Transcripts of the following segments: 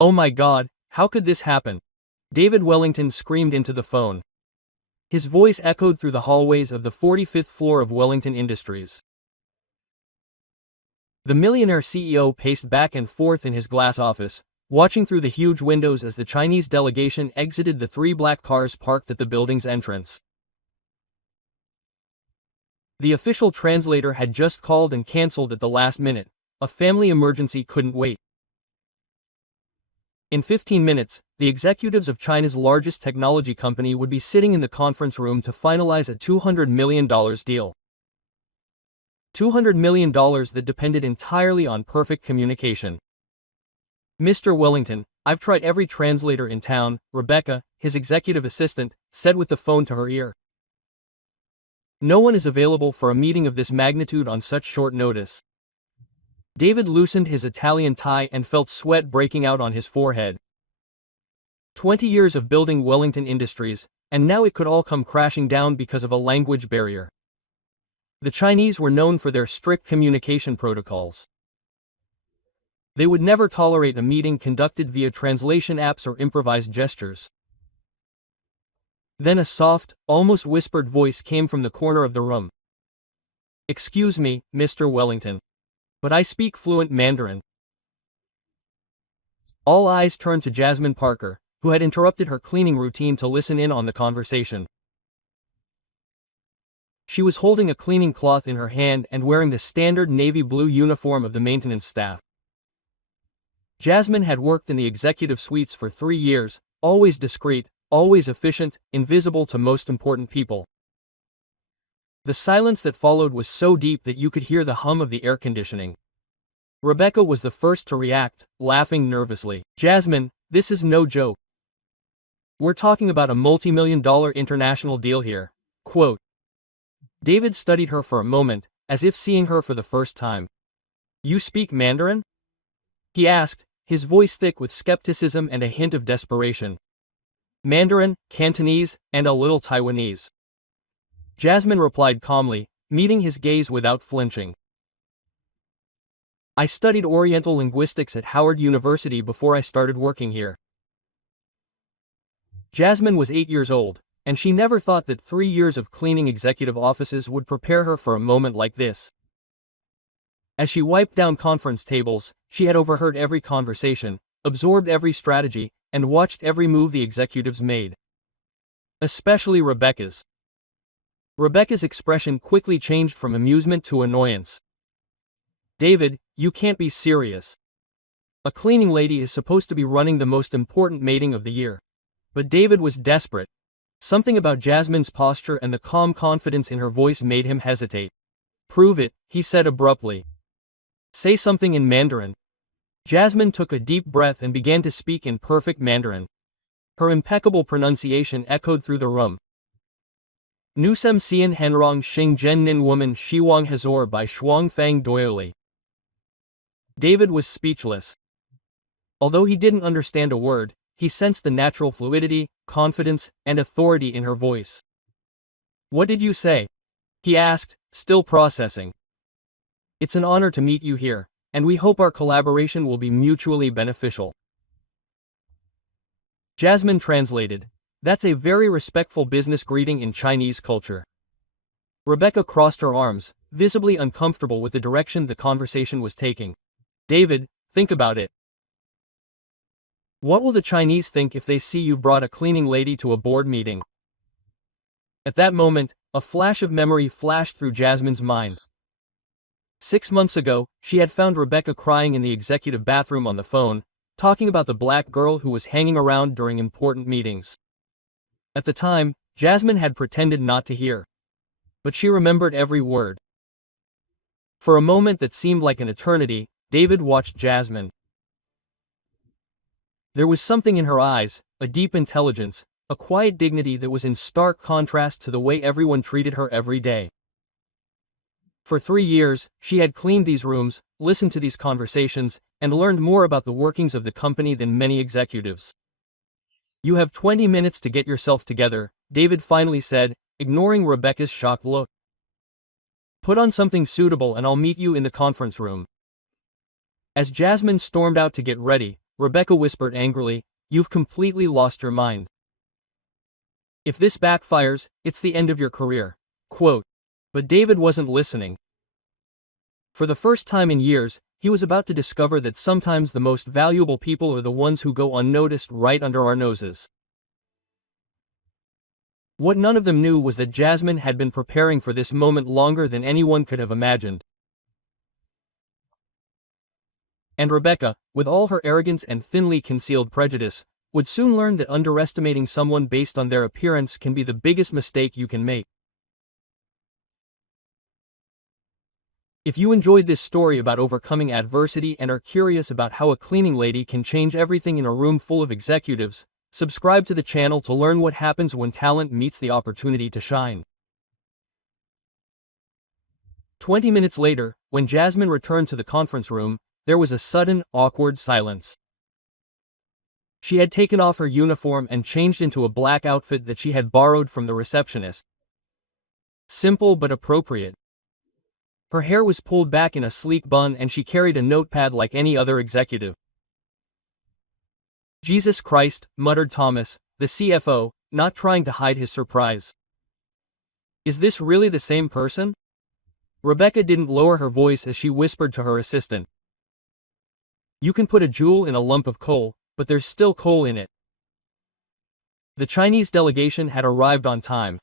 Oh my God, how could this happen? David Wellington screamed into the phone. His voice echoed through the hallways of the 45th floor of Wellington Industries. The millionaire CEO paced back and forth in his glass office, watching through the huge windows as the Chinese delegation exited the 3 black cars parked at the building's entrance. The official translator had just called and cancelled at the last minute. A family emergency couldn't wait. In 15 minutes, the executives of China's largest technology company would be sitting in the conference room to finalize a $200 million deal. $200 million that depended entirely on perfect communication. Mr. Wellington, I've tried every translator in town, Rebecca, his executive assistant, said with the phone to her ear. No one is available for a meeting of this magnitude on such short notice. David loosened his Italian tie and felt sweat breaking out on his forehead. 20 years of building Wellington Industries, and now it could all come crashing down because of a language barrier. The Chinese were known for their strict communication protocols. They would never tolerate a meeting conducted via translation apps or improvised gestures. Then a soft, almost whispered voice came from the corner of the room. Excuse me, Mr. Wellington. But I speak fluent Mandarin. All eyes turned to Jasmine Parker, who had interrupted her cleaning routine to listen in on the conversation. She was holding a cleaning cloth in her hand and wearing the standard navy blue uniform of the maintenance staff. Jasmine had worked in the executive suites for 3 years, always discreet, always efficient, invisible to most important people. The silence that followed was so deep that you could hear the hum of the air conditioning. Rebecca was the first to react, laughing nervously. Jasmine, this is no joke. We're talking about a multi-million-dollar international deal here. Quote. David studied her for a moment, as if seeing her for the first time. You speak Mandarin? He asked, his voice thick with skepticism and a hint of desperation. Mandarin, Cantonese, and a little Taiwanese. Jasmine replied calmly, meeting his gaze without flinching. I studied Oriental linguistics at Howard University before I started working here. Jasmine was 8 years old, and she never thought that 3 years of cleaning executive offices would prepare her for a moment like this. As she wiped down conference tables, she had overheard every conversation, absorbed every strategy, and watched every move the executives made. Especially Rebecca's. Rebecca's expression quickly changed from amusement to annoyance. David, you can't be serious. A cleaning lady is supposed to be running the most important meeting of the year. But David was desperate. Something about Jasmine's posture and the calm confidence in her voice made him hesitate. Prove it, he said abruptly. Say something in Mandarin. Jasmine took a deep breath and began to speak in perfect Mandarin. Her impeccable pronunciation echoed through the room. Nusem Xian Henrong Xing Zhen Nin Woman Shiwang Hazor by Shuang Fang Doyoli. David was speechless. Although he didn't understand a word, he sensed the natural fluidity, confidence, and authority in her voice. What did you say? He asked, still processing. It's an honor to meet you here, and we hope our collaboration will be mutually beneficial. Jasmine translated. That's a very respectful business greeting in Chinese culture. Rebecca crossed her arms, visibly uncomfortable with the direction the conversation was taking. David, think about it. What will the Chinese think if they see you've brought a cleaning lady to a board meeting? At that moment, a flash of memory flashed through Jasmine's mind. 6 months ago, she had found Rebecca crying in the executive bathroom on the phone, talking about the black girl who was hanging around during important meetings. At the time, Jasmine had pretended not to hear. But she remembered every word. For a moment that seemed like an eternity, David watched Jasmine. There was something in her eyes, a deep intelligence, a quiet dignity that was in stark contrast to the way everyone treated her every day. For 3 years, she had cleaned these rooms, listened to these conversations, and learned more about the workings of the company than many executives. You have 20 minutes to get yourself together, David finally said, ignoring Rebecca's shocked look. Put on something suitable and I'll meet you in the conference room. As Jasmine stormed out to get ready, Rebecca whispered angrily, "You've completely lost your mind. If this backfires, it's the end of your career." Quote. But David wasn't listening. For the first time in years, he was about to discover that sometimes the most valuable people are the ones who go unnoticed right under our noses. What none of them knew was that Jasmine had been preparing for this moment longer than anyone could have imagined. And Rebecca, with all her arrogance and thinly concealed prejudice, would soon learn that underestimating someone based on their appearance can be the biggest mistake you can make. If you enjoyed this story about overcoming adversity and are curious about how a cleaning lady can change everything in a room full of executives, subscribe to the channel to learn what happens when talent meets the opportunity to shine. 20 minutes later, when Jasmine returned to the conference room, there was a sudden, awkward silence. She had taken off her uniform and changed into a black outfit that she had borrowed from the receptionist. Simple but appropriate. Her hair was pulled back in a sleek bun and she carried a notepad like any other executive. "Jesus Christ," muttered Thomas, the CFO, not trying to hide his surprise. "Is this really the same person?" Rebecca didn't lower her voice as she whispered to her assistant. "You can put a jewel in a lump of coal, but there's still coal in it." The Chinese delegation had arrived on time.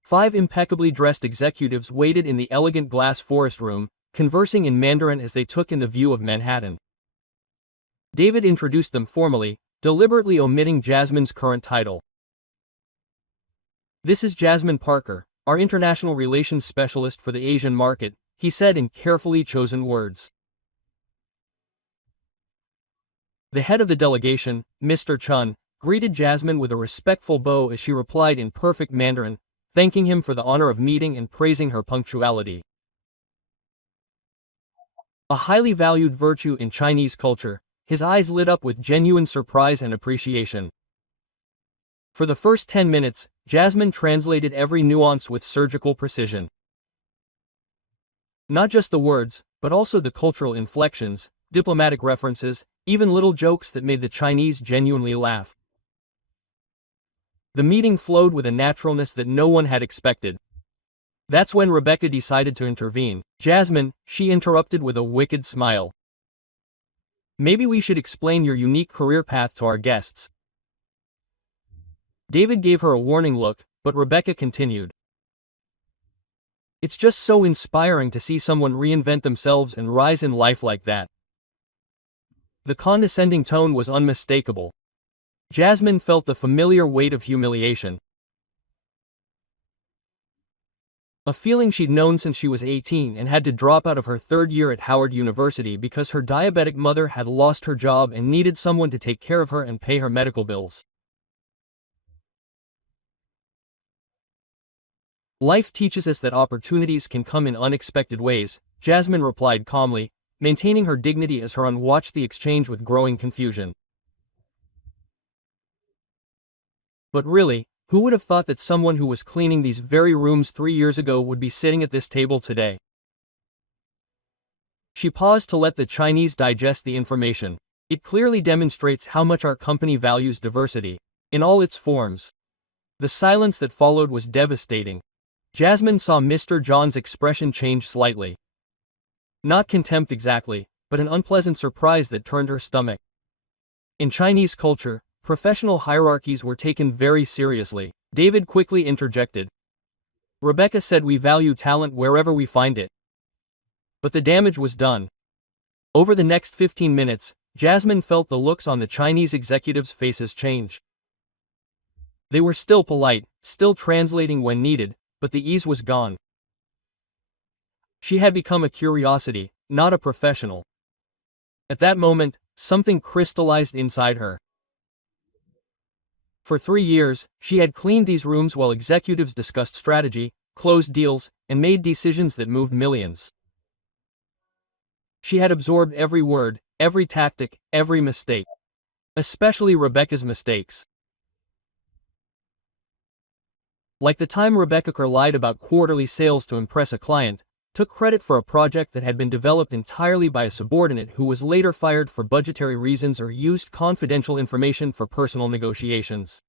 5 impeccably dressed executives waited in the elegant glass forest room, conversing in Mandarin as they took in the view of Manhattan. David introduced them formally, deliberately omitting Jasmine's current title. "This is Jasmine Parker, our international relations specialist for the Asian market," he said in carefully chosen words. The head of the delegation, Mr. Chun, greeted Jasmine with a respectful bow as she replied in perfect Mandarin, thanking him for the honor of meeting and praising her punctuality. A highly valued virtue in Chinese culture, his eyes lit up with genuine surprise and appreciation. For the first 10 minutes, Jasmine translated every nuance with surgical precision. Not just the words, but also the cultural inflections, diplomatic references, even little jokes that made the Chinese genuinely laugh. The meeting flowed with a naturalness that no one had expected. That's when Rebecca decided to intervene. "Jasmine," she interrupted with a wicked smile. "Maybe we should explain your unique career path to our guests." David gave her a warning look, but Rebecca continued. "It's just so inspiring to see someone reinvent themselves and rise in life like that." The condescending tone was unmistakable. Jasmine felt the familiar weight of humiliation. A feeling she'd known since she was 18 and had to drop out of her 3rd year at Howard University because her diabetic mother had lost her job and needed someone to take care of her and pay her medical bills. "Life teaches us that opportunities can come in unexpected ways," Jasmine replied calmly, maintaining her dignity as her aunt watched the exchange with growing confusion. But really, who would have thought that someone who was cleaning these very rooms 3 years ago would be sitting at this table today? She paused to let the Chinese digest the information. "It clearly demonstrates how much our company values diversity, in all its forms." The silence that followed was devastating. Jasmine saw Mr. John's expression change slightly. Not contempt exactly, but an unpleasant surprise that turned her stomach. In Chinese culture, professional hierarchies were taken very seriously. David quickly interjected. "Rebecca said we value talent wherever we find it." But the damage was done. Over the next 15 minutes, Jasmine felt the looks on the Chinese executives' faces change. They were still polite, still translating when needed, but the ease was gone. She had become a curiosity, not a professional. At that moment, something crystallized inside her. For 3 years, she had cleaned these rooms while executives discussed strategy, closed deals, and made decisions that moved millions. She had absorbed every word, every tactic, every mistake. Especially Rebecca's mistakes. Like the time Rebecca lied about quarterly sales to impress a client, took credit for a project that had been developed entirely by a subordinate who was later fired for budgetary reasons or used confidential information for personal negotiations.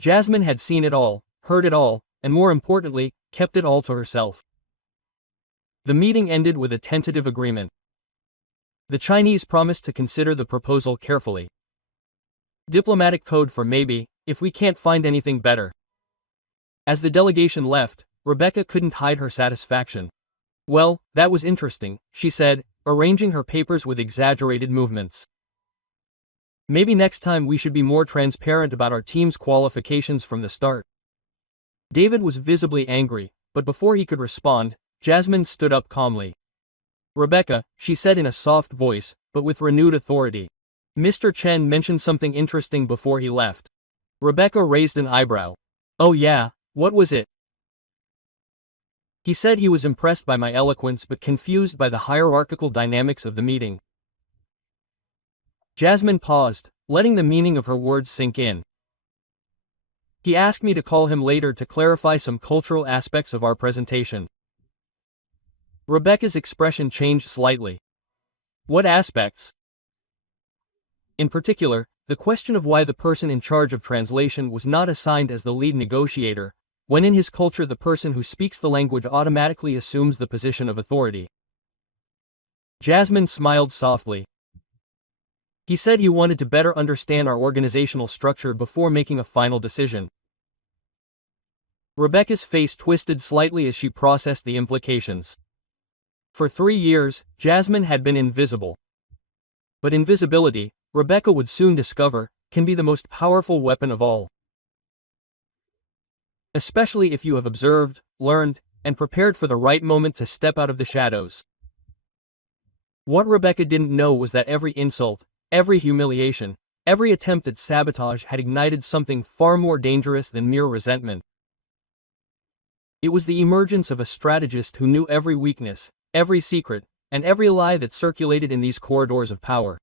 Jasmine had seen it all, heard it all, and more importantly, kept it all to herself. The meeting ended with a tentative agreement. The Chinese promised to consider the proposal carefully. Diplomatic code for maybe, if we can't find anything better. As the delegation left, Rebecca couldn't hide her satisfaction. Well, that was interesting, she said, arranging her papers with exaggerated movements. Maybe next time we should be more transparent about our team's qualifications from the start. David was visibly angry, but before he could respond, Jasmine stood up calmly. Rebecca, she said in a soft voice, but with renewed authority. Mr. Chen mentioned something interesting before he left. Rebecca raised an eyebrow. Oh yeah, what was it? He said he was impressed by my eloquence but confused by the hierarchical dynamics of the meeting. Jasmine paused, letting the meaning of her words sink in. He asked me to call him later to clarify some cultural aspects of our presentation. Rebecca's expression changed slightly. What aspects? In particular, the question of why the person in charge of translation was not assigned as the lead negotiator, when in his culture the person who speaks the language automatically assumes the position of authority. Jasmine smiled softly. He said he wanted to better understand our organizational structure before making a final decision. Rebecca's face twisted slightly as she processed the implications. For 3 years, Jasmine had been invisible. But invisibility, Rebecca would soon discover, can be the most powerful weapon of all. Especially if you have observed, learned, and prepared for the right moment to step out of the shadows. What Rebecca didn't know was that every insult, every humiliation, every attempt at sabotage had ignited something far more dangerous than mere resentment. It was the emergence of a strategist who knew every weakness, every secret, and every lie that circulated in these corridors of power.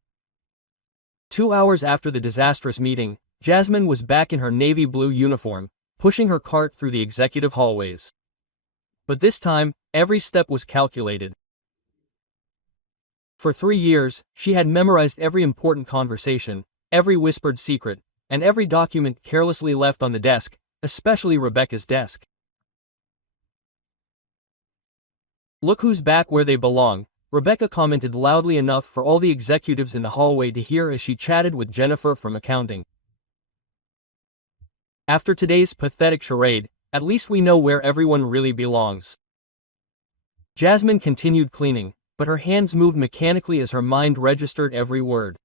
2 hours after the disastrous meeting, Jasmine was back in her navy blue uniform, pushing her cart through the executive hallways. But this time, every step was calculated. For 3 years, she had memorized every important conversation, every whispered secret, and every document carelessly left on the desk, especially Rebecca's desk. Look who's back where they belong, Rebecca commented loudly enough for all the executives in the hallway to hear as she chatted with Jennifer from accounting. After today's pathetic charade, at least we know where everyone really belongs. Jasmine continued cleaning, but her hands moved mechanically as her mind registered every word.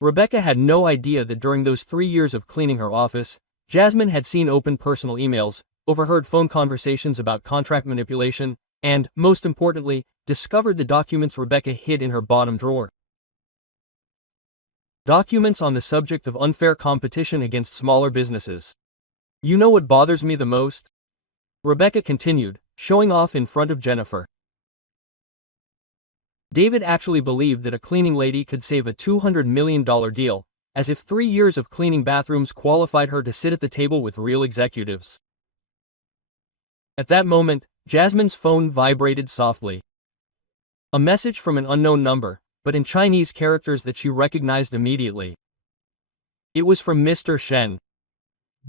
Rebecca had no idea that during those 3 years of cleaning her office, Jasmine had seen open personal emails, overheard phone conversations about contract manipulation, and, most importantly, discovered the documents Rebecca hid in her bottom drawer. Documents on the subject of unfair competition against smaller businesses. You know what bothers me the most? Rebecca continued, showing off in front of Jennifer. David actually believed that a cleaning lady could save a $200 million deal, as if 3 years of cleaning bathrooms qualified her to sit at the table with real executives. At that moment, Jasmine's phone vibrated softly. A message from an unknown number, but in Chinese characters that she recognized immediately. It was from Mr. Shen.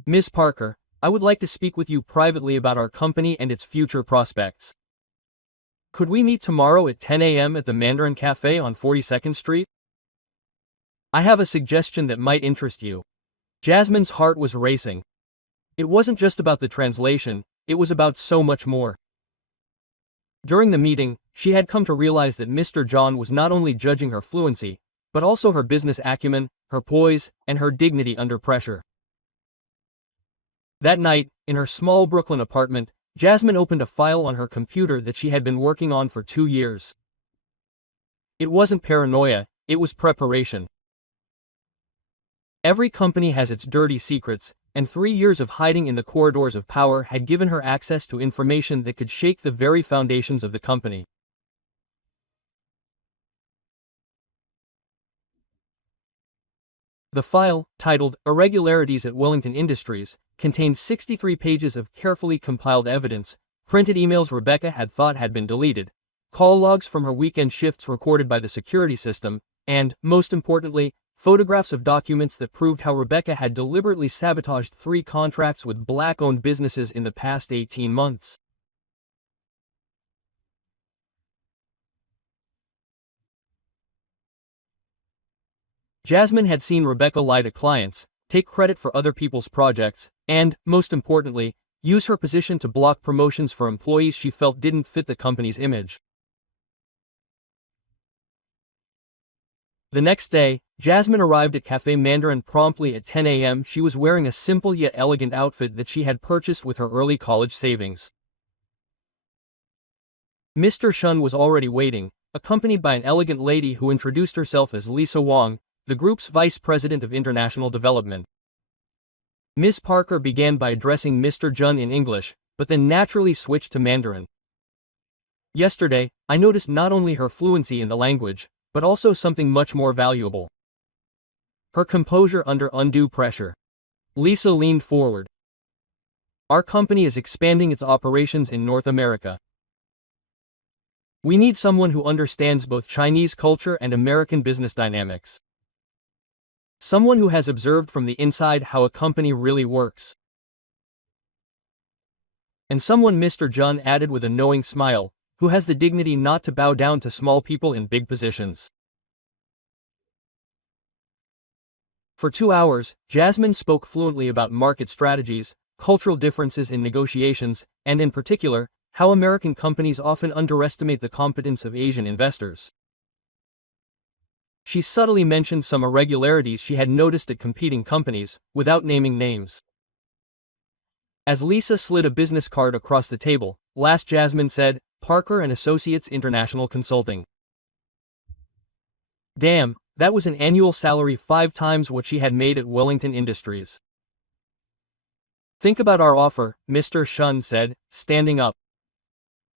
Ms. Parker, I would like to speak with you privately about our company and its future prospects. Could we meet tomorrow at 10 a.m. at the Mandarin Cafe on 42nd Street? I have a suggestion that might interest you. Jasmine's heart was racing. It wasn't just about the translation, it was about so much more. During the meeting, she had come to realize that Mr. John was not only judging her fluency, but also her business acumen, her poise, and her dignity under pressure. That night, in her small Brooklyn apartment, Jasmine opened a file on her computer that she had been working on for 2 years. It wasn't paranoia, it was preparation. Every company has its dirty secrets, and 3 years of hiding in the corridors of power had given her access to information that could shake the very foundations of the company. The file, titled Irregularities at Wellington Industries, contained 63 pages of carefully compiled evidence, printed emails Rebecca had thought had been deleted, call logs from her weekend shifts recorded by the security system, and, most importantly, photographs of documents that proved how Rebecca had deliberately sabotaged 3 contracts with black-owned businesses in the past 18 months. Jasmine had seen Rebecca lie to clients, take credit for other people's projects, and, most importantly, use her position to block promotions for employees she felt didn't fit the company's image. The next day, Jasmine arrived at Café Mandarin promptly at 10 a.m. She was wearing a simple yet elegant outfit that she had purchased with her early college savings. Mr. Shun was already waiting, accompanied by an elegant lady who introduced herself as Lisa Wang, the group's vice president of international development. Ms. Parker began by addressing Mr. Jun in English, but then naturally switched to Mandarin. Yesterday, I noticed not only her fluency in the language, but also something much more valuable: her composure under undue pressure. Lisa leaned forward. Our company is expanding its operations in North America. We need someone who understands both Chinese culture and American business dynamics. Someone who has observed from the inside how a company really works. And someone, Mr. Jun added with a knowing smile, who has the dignity not to bow down to small people in big positions. For 2 hours, Jasmine spoke fluently about market strategies, cultural differences in negotiations, and in particular, how American companies often underestimate the competence of Asian investors. She subtly mentioned some irregularities she had noticed at competing companies, without naming names. As Lisa slid a business card across the table, last Jasmine said, Parker and Associates International Consulting. Damn, that was an annual salary 5 times what she had made at Wellington Industries. Think about our offer, Mr. Shun said, standing up.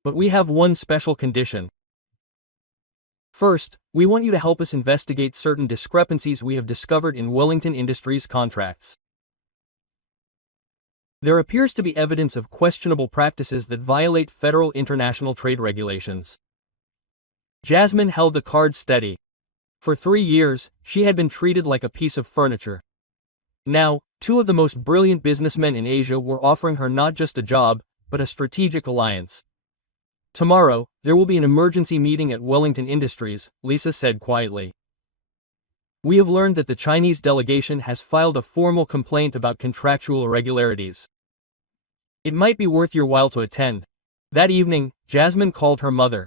But we have one special condition. First, we want you to help us investigate certain discrepancies we have discovered in Wellington Industries contracts. There appears to be evidence of questionable practices that violate federal international trade regulations. Jasmine held the card steady. For 3 years, she had been treated like a piece of furniture. Now, 2 of the most brilliant businessmen in Asia were offering her not just a job, but a strategic alliance. Tomorrow, there will be an emergency meeting at Wellington Industries, Lisa said quietly. We have learned that the Chinese delegation has filed a formal complaint about contractual irregularities. It might be worth your while to attend. That evening, Jasmine called her mother.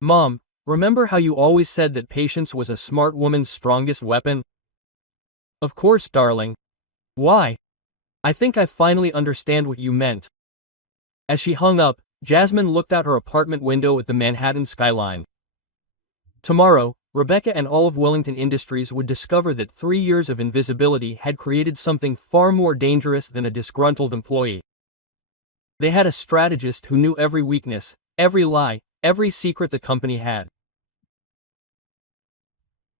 Mom, remember how you always said that patience was a smart woman's strongest weapon? Of course, darling. Why? I think I finally understand what you meant. As she hung up, Jasmine looked out her apartment window at the Manhattan skyline. Tomorrow, Rebecca and all of Wellington Industries would discover that 3 years of invisibility had created something far more dangerous than a disgruntled employee. They had a strategist who knew every weakness, every lie, every secret the company had.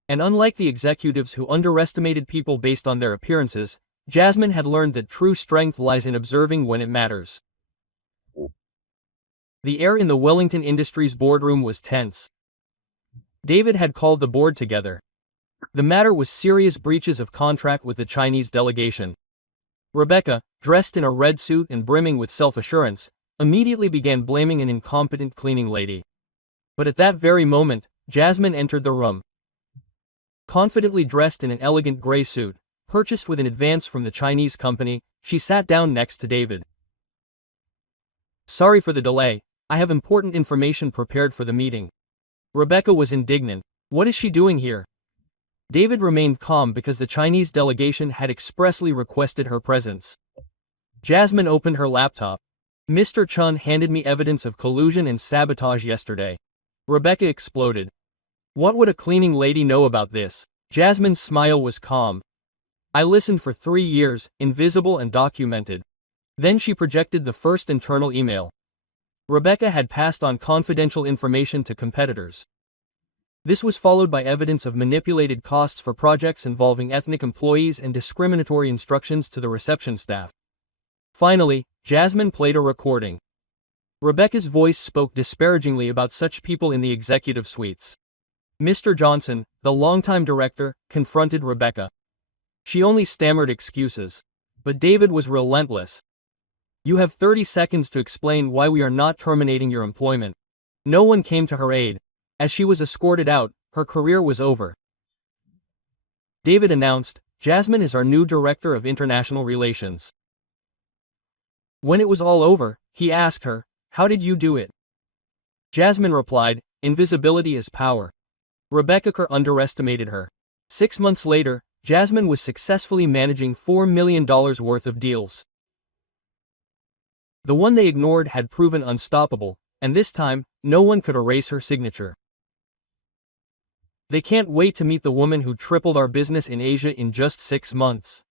And unlike the executives who underestimated people based on their appearances, Jasmine had learned that true strength lies in observing when it matters. The air in the Wellington Industries boardroom was tense. David had called the board together. The matter was serious breaches of contract with the Chinese delegation. Rebecca, dressed in a red suit and brimming with self-assurance, immediately began blaming an incompetent cleaning lady. But at that very moment, Jasmine entered the room. Confidently dressed in an elegant gray suit, purchased with an advance from the Chinese company, she sat down next to David. Sorry for the delay, I have important information prepared for the meeting. Rebecca was indignant. What is she doing here? David remained calm because the Chinese delegation had expressly requested her presence. Jasmine opened her laptop. Mr. Chun handed me evidence of collusion and sabotage yesterday. Rebecca exploded. What would a cleaning lady know about this? Jasmine's smile was calm. I listened for 3 years, invisible and documented. Then she projected the first internal email. Rebecca had passed on confidential information to competitors. This was followed by evidence of manipulated costs for projects involving ethnic employees and discriminatory instructions to the reception staff. Finally, Jasmine played a recording. Rebecca's voice spoke disparagingly about such people in the executive suites. Mr. Johnson, the longtime director, confronted Rebecca. She only stammered excuses. But David was relentless. "You have 30 seconds to explain why we are not terminating your employment." No one came to her aid. As she was escorted out, her career was over. David announced, "Jasmine is our new Director of International Relations." When it was all over, he asked her, "How did you do it?" Jasmine replied, "Invisibility is power." Rebecca underestimated her. 6 months later, Jasmine was successfully managing $4 million worth of deals. The one they ignored had proven unstoppable, and this time, no one could erase her signature. "They can't wait to meet the woman who tripled our business in Asia in just 6 months."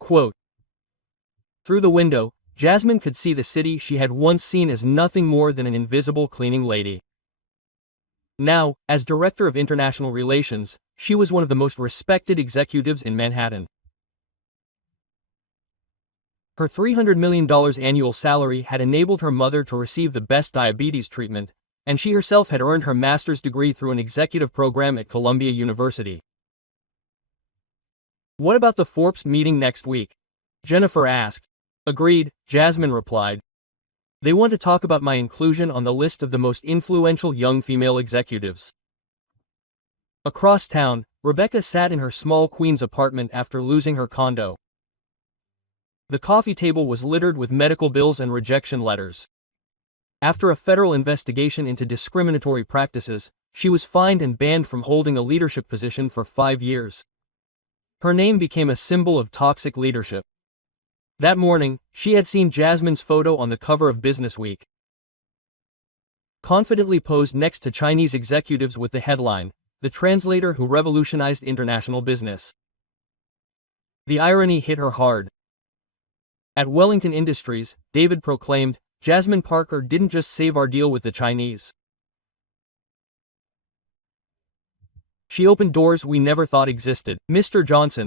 Quote. Through the window, Jasmine could see the city she had once seen as nothing more than an invisible cleaning lady. Now, as Director of International Relations, she was one of the most respected executives in Manhattan. Her $300 million annual salary had enabled her mother to receive the best diabetes treatment, and she herself had earned her master's degree through an executive program at Columbia University. "What about the Forbes meeting next week?" Jennifer asked. "Agreed," Jasmine replied. "They want to talk about my inclusion on the list of the most influential young female executives." Across town, Rebecca sat in her small Queens apartment after losing her condo. The coffee table was littered with medical bills and rejection letters. After a federal investigation into discriminatory practices, she was fined and banned from holding a leadership position for 5 years. Her name became a symbol of toxic leadership. That morning, she had seen Jasmine's photo on the cover of Business Week. Confidently posed next to Chinese executives with the headline, "The Translator Who Revolutionized International Business." The irony hit her hard. At Wellington Industries, David proclaimed, "Jasmine Parker didn't just save our deal with the Chinese. She opened doors we never thought existed." Mr. Johnson,